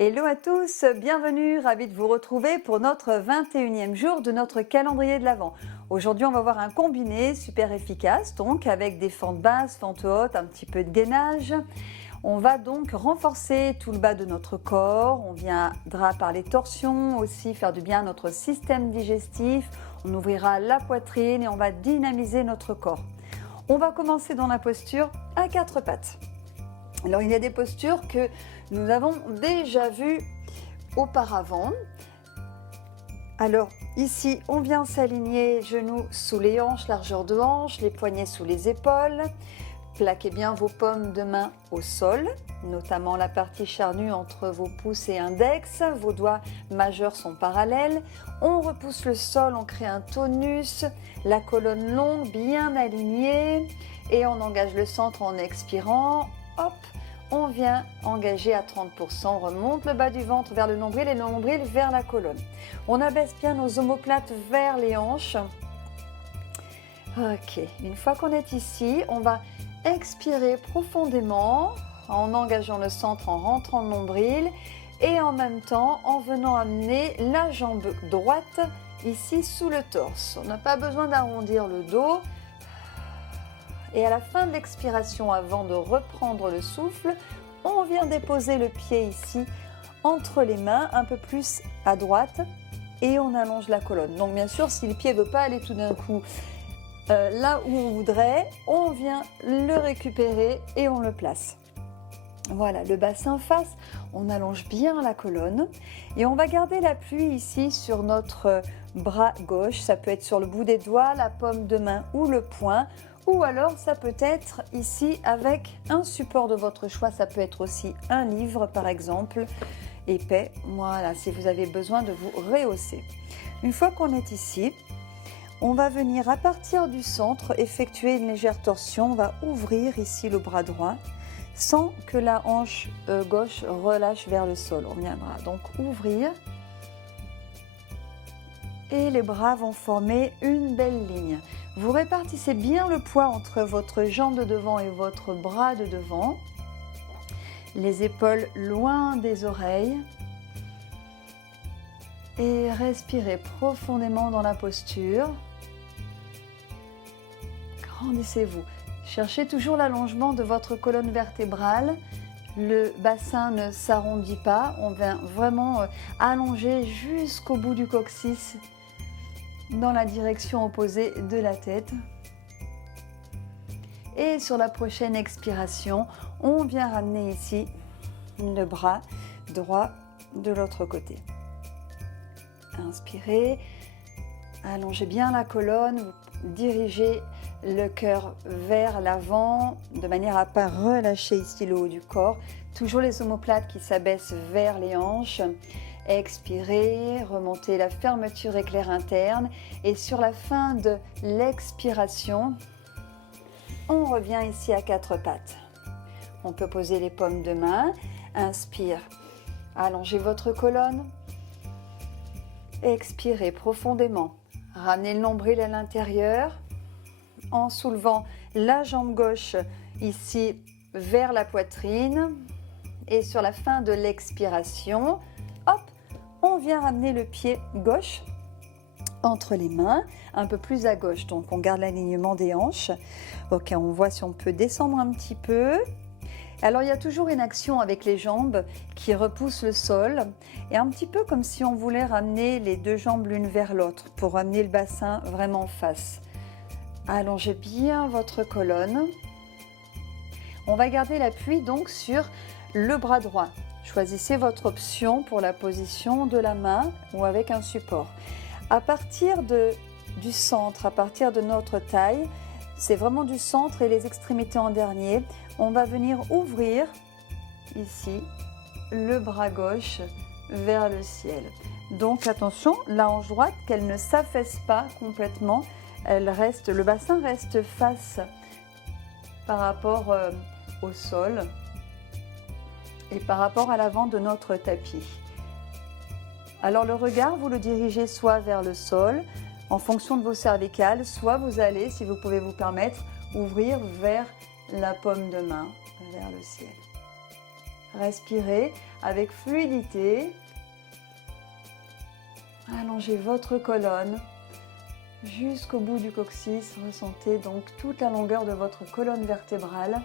Hello à tous, bienvenue, ravi de vous retrouver pour notre 21e jour de notre calendrier de l'Avent. Aujourd'hui, on va voir un combiné super efficace, donc avec des fentes basses, fentes hautes, un petit peu de gainage. On va donc renforcer tout le bas de notre corps, on viendra par les torsions aussi faire du bien à notre système digestif, on ouvrira la poitrine et on va dynamiser notre corps. On va commencer dans la posture à quatre pattes. Alors il y a des postures que nous avons déjà vues auparavant. Alors ici on vient s'aligner genoux sous les hanches, largeur de hanche, les poignets sous les épaules. Plaquez bien vos paumes de main au sol, notamment la partie charnue entre vos pouces et index. Vos doigts majeurs sont parallèles. On repousse le sol, on crée un tonus, la colonne longue, bien alignée. Et on engage le centre en expirant. Hop, on vient engager à 30%, on remonte le bas du ventre vers le nombril et le nombril vers la colonne. On abaisse bien nos omoplates vers les hanches. Ok, une fois qu'on est ici, on va expirer profondément en engageant le centre, en rentrant le nombril et en même temps en venant amener la jambe droite ici sous le torse. On n'a pas besoin d'arrondir le dos. Et à la fin de l'expiration, avant de reprendre le souffle, on vient déposer le pied ici entre les mains, un peu plus à droite, et on allonge la colonne. Donc bien sûr, si le pied ne veut pas aller tout d'un coup là où on voudrait, on vient le récupérer et on le place. Voilà, le bassin face, on allonge bien la colonne et on va garder l'appui ici sur notre bras gauche. Ça peut être sur le bout des doigts, la paume de main ou le poing. Ou alors ça peut être ici avec un support de votre choix, ça peut être aussi un livre par exemple, épais, voilà, si vous avez besoin de vous rehausser. Une fois qu'on est ici, on va venir à partir du centre effectuer une légère torsion, on va ouvrir ici le bras droit sans que la hanche gauche relâche vers le sol. On viendra donc ouvrir et les bras vont former une belle ligne. Vous répartissez bien le poids entre votre jambe de devant et votre bras de devant. Les épaules loin des oreilles. Et respirez profondément dans la posture. Grandissez-vous. Cherchez toujours l'allongement de votre colonne vertébrale. Le bassin ne s'arrondit pas. On vient vraiment allonger jusqu'au bout du coccyx dans la direction opposée de la tête. Et sur la prochaine expiration, on vient ramener ici le bras droit de l'autre côté. Inspirez, allongez bien la colonne, dirigez le cœur vers l'avant de manière à ne pas relâcher ici le haut du corps. Toujours les omoplates qui s'abaissent vers les hanches. Expirez, remontez la fermeture éclair interne et sur la fin de l'expiration, on revient ici à quatre pattes. On peut poser les paumes de main, inspire, allongez votre colonne, expirez profondément, ramenez le nombril à l'intérieur en soulevant la jambe gauche ici vers la poitrine et sur la fin de l'expiration, hop, on vient ramener le pied gauche entre les mains, un peu plus à gauche, donc on garde l'alignement des hanches. Ok, on voit si on peut descendre un petit peu. Alors il y a toujours une action avec les jambes qui repousse le sol et un petit peu comme si on voulait ramener les deux jambes l'une vers l'autre pour ramener le bassin vraiment en face. Allongez bien votre colonne. On va garder l'appui donc sur le bras droit. Choisissez votre option pour la position de la main ou avec un support. À partir du centre, à partir de notre taille, c'est vraiment du centre et les extrémités en dernier, on va venir ouvrir ici le bras gauche vers le ciel. Donc attention, la hanche droite, qu'elle ne s'affaisse pas complètement, le bassin reste face par rapport au sol et par rapport à l'avant de notre tapis. Alors le regard, vous le dirigez soit vers le sol, en fonction de vos cervicales, soit vous allez, si vous pouvez vous permettre, ouvrir vers la paume de main, vers le ciel. Respirez avec fluidité. Allongez votre colonne jusqu'au bout du coccyx. Ressentez donc toute la longueur de votre colonne vertébrale.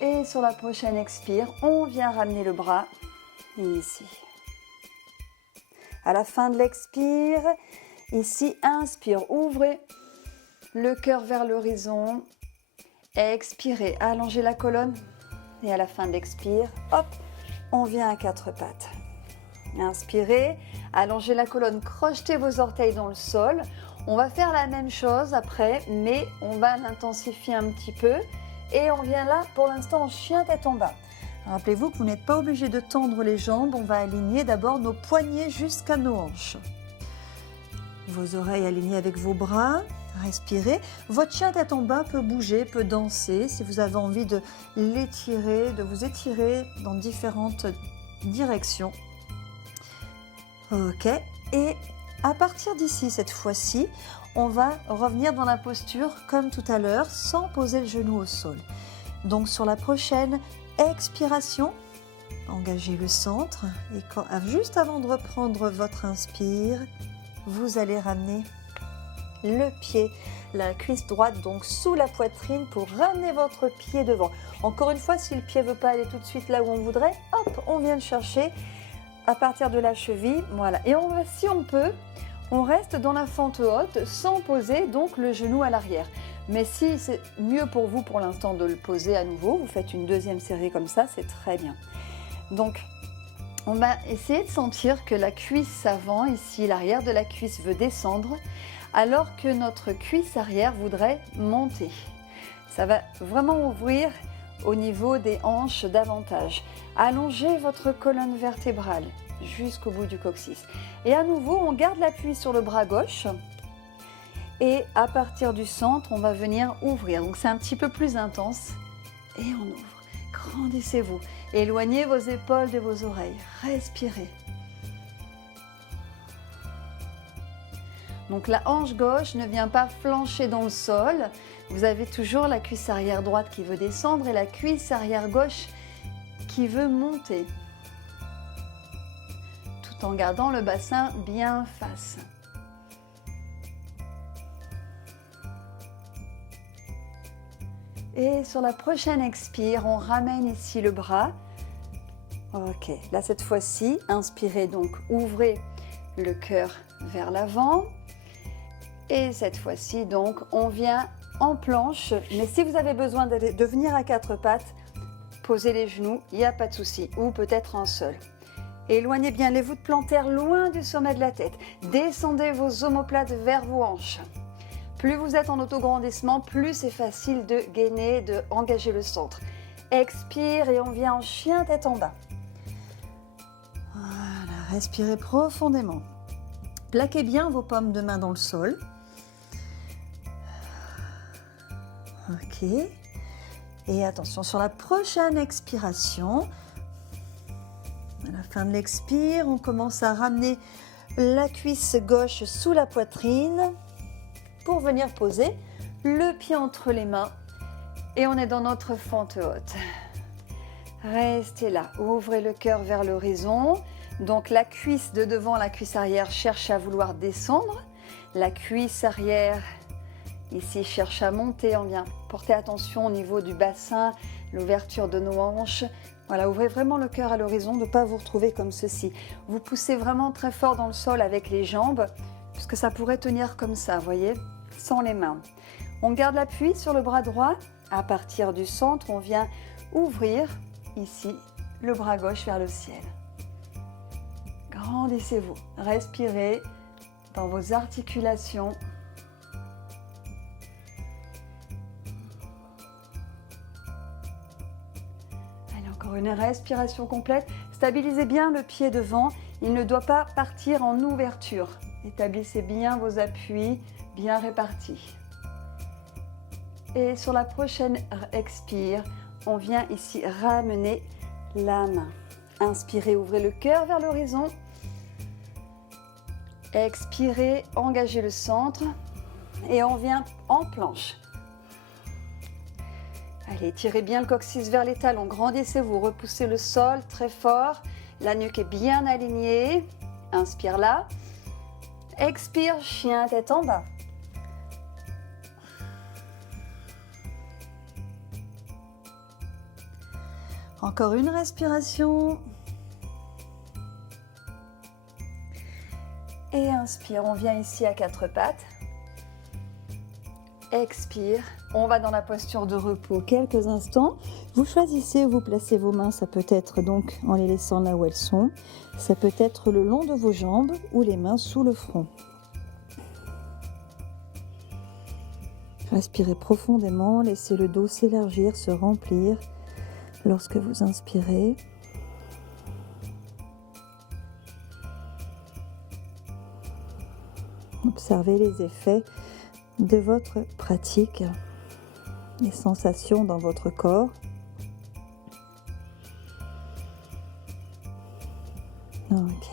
Et sur la prochaine expire, on vient ramener le bras ici. À la fin de l'expire, ici, inspire, ouvrez le cœur vers l'horizon. Expirez, allongez la colonne. Et à la fin de l'expire, hop, on vient à quatre pattes. Inspirez, allongez la colonne, crochetez vos orteils dans le sol. On va faire la même chose après, mais on va l'intensifier un petit peu. Et on vient là, pour l'instant, en chien tête en bas. Rappelez-vous que vous n'êtes pas obligé de tendre les jambes. On va aligner d'abord nos poignets jusqu'à nos hanches. Vos oreilles alignées avec vos bras. Respirez. Votre chien tête en bas peut bouger, peut danser. Si vous avez envie de l'étirer, de vous étirer dans différentes directions. Ok. Et à partir d'ici, cette fois-ci, on va revenir dans la posture comme tout à l'heure, sans poser le genou au sol. Donc sur la prochaine expiration, engagez le centre et juste avant de reprendre votre inspire, vous allez ramener le pied, la cuisse droite donc sous la poitrine pour ramener votre pied devant. Encore une fois, si le pied ne veut pas aller tout de suite là où on voudrait, hop, on vient le chercher à partir de la cheville. Voilà. Et si on peut, on reste dans la fente haute sans poser donc le genou à l'arrière. Mais si c'est mieux pour vous pour l'instant de le poser à nouveau, vous faites une deuxième série comme ça, c'est très bien. Donc, on va essayer de sentir que la cuisse avant, ici, l'arrière de la cuisse veut descendre, alors que notre cuisse arrière voudrait monter. Ça va vraiment ouvrir au niveau des hanches davantage. Allongez votre colonne vertébrale jusqu'au bout du coccyx. Et à nouveau, on garde l'appui sur le bras gauche. Et à partir du centre, on va venir ouvrir. Donc c'est un petit peu plus intense. Et on ouvre. Grandissez-vous. Éloignez vos épaules de vos oreilles. Respirez. Donc la hanche gauche ne vient pas flancher dans le sol. Vous avez toujours la cuisse arrière droite qui veut descendre et la cuisse arrière gauche qui veut monter. Tout en gardant le bassin bien face. Et sur la prochaine expire, on ramène ici le bras. Ok, là cette fois-ci, inspirez donc, ouvrez le cœur vers l'avant. Et cette fois-ci donc, on vient en planche. Mais si vous avez besoin de venir à quatre pattes, posez les genoux, il n'y a pas de souci. Ou peut-être un seul. Éloignez bien les voûtes plantaires loin du sommet de la tête. Descendez vos omoplates vers vos hanches. Plus vous êtes en autograndissement, plus c'est facile de gainer, de engager le centre. Expire et on vient en chien tête en bas. Voilà, respirez profondément. Plaquez bien vos paumes de main dans le sol. Ok. Et attention, sur la prochaine expiration, à la fin de l'expire, on commence à ramener la cuisse gauche sous la poitrine pour venir poser le pied entre les mains. Et on est dans notre fente haute. Restez là, ouvrez le cœur vers l'horizon. Donc la cuisse de devant, la cuisse arrière cherche à vouloir descendre. La cuisse arrière, ici, cherche à monter. On vient porter attention au niveau du bassin, l'ouverture de nos hanches. Voilà, ouvrez vraiment le cœur à l'horizon, de ne pas vous retrouver comme ceci. Vous poussez vraiment très fort dans le sol avec les jambes, puisque ça pourrait tenir comme ça, vous voyez, sans les mains. On garde l'appui sur le bras droit. À partir du centre, on vient ouvrir, ici, le bras gauche vers le ciel. Grandissez-vous, respirez dans vos articulations. Allez, encore une respiration complète. Stabilisez bien le pied devant, il ne doit pas partir en ouverture. Établissez bien vos appuis, bien répartis. Et sur la prochaine expire, on vient ici ramener la main. Inspirez, ouvrez le cœur vers l'horizon. Expirez, engagez le centre et on vient en planche. Allez, tirez bien le coccyx vers les talons, grandissez-vous, repoussez le sol très fort. La nuque est bien alignée. Inspire là. Expire, chien tête en bas. Encore une respiration. Et inspire, on vient ici à quatre pattes. Expire, on va dans la posture de repos quelques instants. Vous choisissez où vous placez vos mains, ça peut être donc en les laissant là où elles sont. Ça peut être le long de vos jambes ou les mains sous le front. Respirez profondément, laissez le dos s'élargir, se remplir lorsque vous inspirez. Observez les effets de votre pratique, les sensations dans votre corps. Ok.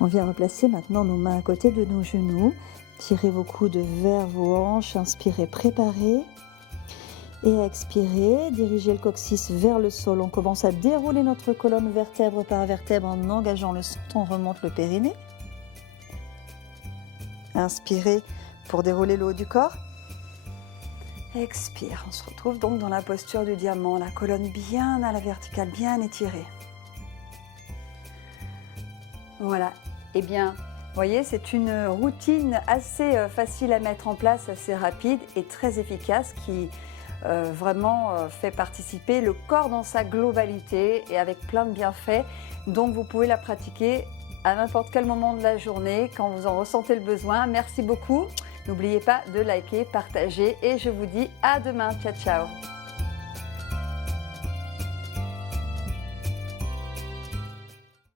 On vient replacer maintenant nos mains à côté de nos genoux. Tirez vos coudes vers vos hanches, inspirez, préparez. Et expirez, dirigez le coccyx vers le sol. On commence à dérouler notre colonne vertèbre par vertèbre en engageant le centre. On remonte le périnée. Inspirez pour dérouler le haut du corps. Expire. On se retrouve donc dans la posture du diamant, la colonne bien à la verticale, bien étirée. Voilà. Eh bien, vous voyez, c'est une routine assez facile à mettre en place, assez rapide et très efficace qui vraiment fait participer le corps dans sa globalité et avec plein de bienfaits. Donc, vous pouvez la pratiquer à n'importe quel moment de la journée, quand vous en ressentez le besoin. Merci beaucoup. N'oubliez pas de liker, partager et je vous dis à demain. Ciao, ciao.